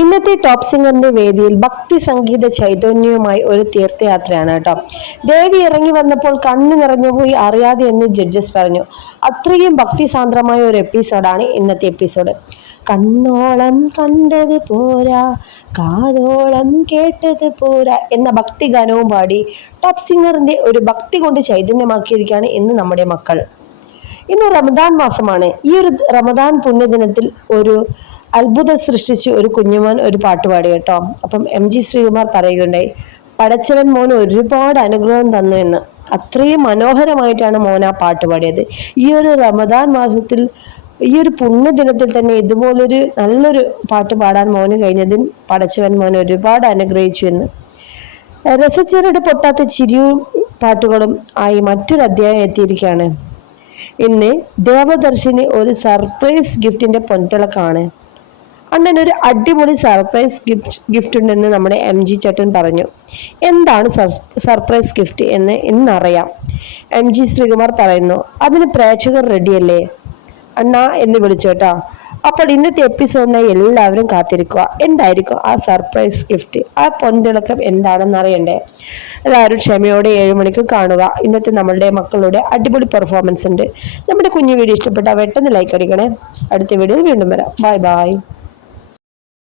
ഇന്നത്തെ ടോപ്പ് സിംഗറിന്റെ വേദിയിൽ ഭക്തി സംഗീത ചൈതന്യവുമായി ഒരു തീർത്ഥയാത്രയാണ് കേട്ടോ. ദേവി ഇറങ്ങി വന്നപ്പോൾ കണ്ണു നിറഞ്ഞുപോയി അറിയാതെ എന്ന് ജഡ്ജസ് പറഞ്ഞു. അത്രയും ഭക്തി സാന്ദ്രമായ ഒരു എപ്പിസോഡാണ് ഇന്നത്തെ എപ്പിസോഡ് കണ്ണോളം കണ്ടത് പോരാ കാതോളം കേട്ടത് പോരാ എന്ന ഭക്തി ഗാനവും പാടി ടോപ്പ് സിംഗറിന്റെ ഒരു ഭക്തി കൊണ്ട് ചൈതന്യമാക്കിയിരിക്കുകയാണ് ഇന്ന് നമ്മുടെ മക്കൾ. ഇന്ന് റമദാൻ മാസമാണ്. ഈ ഒരു റമദാൻ പുണ്യദിനത്തിൽ ഒരു അത്ഭുതം സൃഷ്ടിച്ച് ഒരു കുഞ്ഞുമോൻ ഒരു പാട്ട് പാടി കേട്ടോ. അപ്പം എം ജി ശ്രീകുമാർ പറയുകയുണ്ടായി പടച്ചവൻ മോൻ ഒരുപാട് അനുഗ്രഹം തന്നു എന്ന്. അത്രയും മനോഹരമായിട്ടാണ് മോൻ ആ പാട്ട് പാടിയത്. ഈ ഒരു റമദാൻ മാസത്തിൽ ഈ ഒരു പുണ്യദിനത്തിൽ തന്നെ ഇതുപോലൊരു നല്ലൊരു പാട്ട് പാടാൻ മോന് കഴിഞ്ഞതിൽ പടച്ചവൻ മോൻ ഒരുപാട് അനുഗ്രഹിച്ചു എന്ന്. രസച്ചേരുടെ പൊട്ടാത്ത ചിരിയും പാട്ടുകളും ആയി മറ്റൊരു അധ്യായം എത്തിയിരിക്കുകയാണ്. ഇന്ന് ദേവദർശിനി ഒരു സർപ്രൈസ് ഗിഫ്റ്റിന്റെ പൊൻതിളക്കാണ്. അണ്ണൻ ഒരു അടിപൊളി സർപ്രൈസ് ഗിഫ്റ്റ് ഗിഫ്റ്റ് ഉണ്ടെന്ന് നമ്മുടെ എം ജി ചേട്ടൻ പറഞ്ഞു. എന്താണ് സർപ്രൈസ് ഗിഫ്റ്റ് എന്ന് ഇന്നറിയാം. എം ജി ശ്രീകുമാർ പറയുന്നു അതിന് പ്രേക്ഷകർ റെഡിയല്ലേ അണ്ണ എന്ന് വിളിച്ചു കേട്ടോ. അപ്പോൾ ഇന്നത്തെ എപ്പിസോഡിനായി എല്ലാവരും കാത്തിരിക്കുക. എന്തായിരിക്കും ആ സർപ്രൈസ് ഗിഫ്റ്റ് ആ പൊൻതിളക്കം എന്താണെന്ന് അറിയണ്ടേ? എല്ലാവരും ക്ഷമയോടെ ഏഴ് മണിക്ക് കാണുക. ഇന്നത്തെ നമ്മളുടെ മക്കളുടെ അടിപൊളി പെർഫോമൻസ് ഉണ്ട്. നമ്മുടെ കുഞ്ഞു വീഡിയോ ഇഷ്ടപ്പെട്ടാൽ പെട്ടെന്ന് ലൈക്ക് അടിക്കണേ. അടുത്ത വീഡിയോയിൽ വീണ്ടും വരാം. Bye bye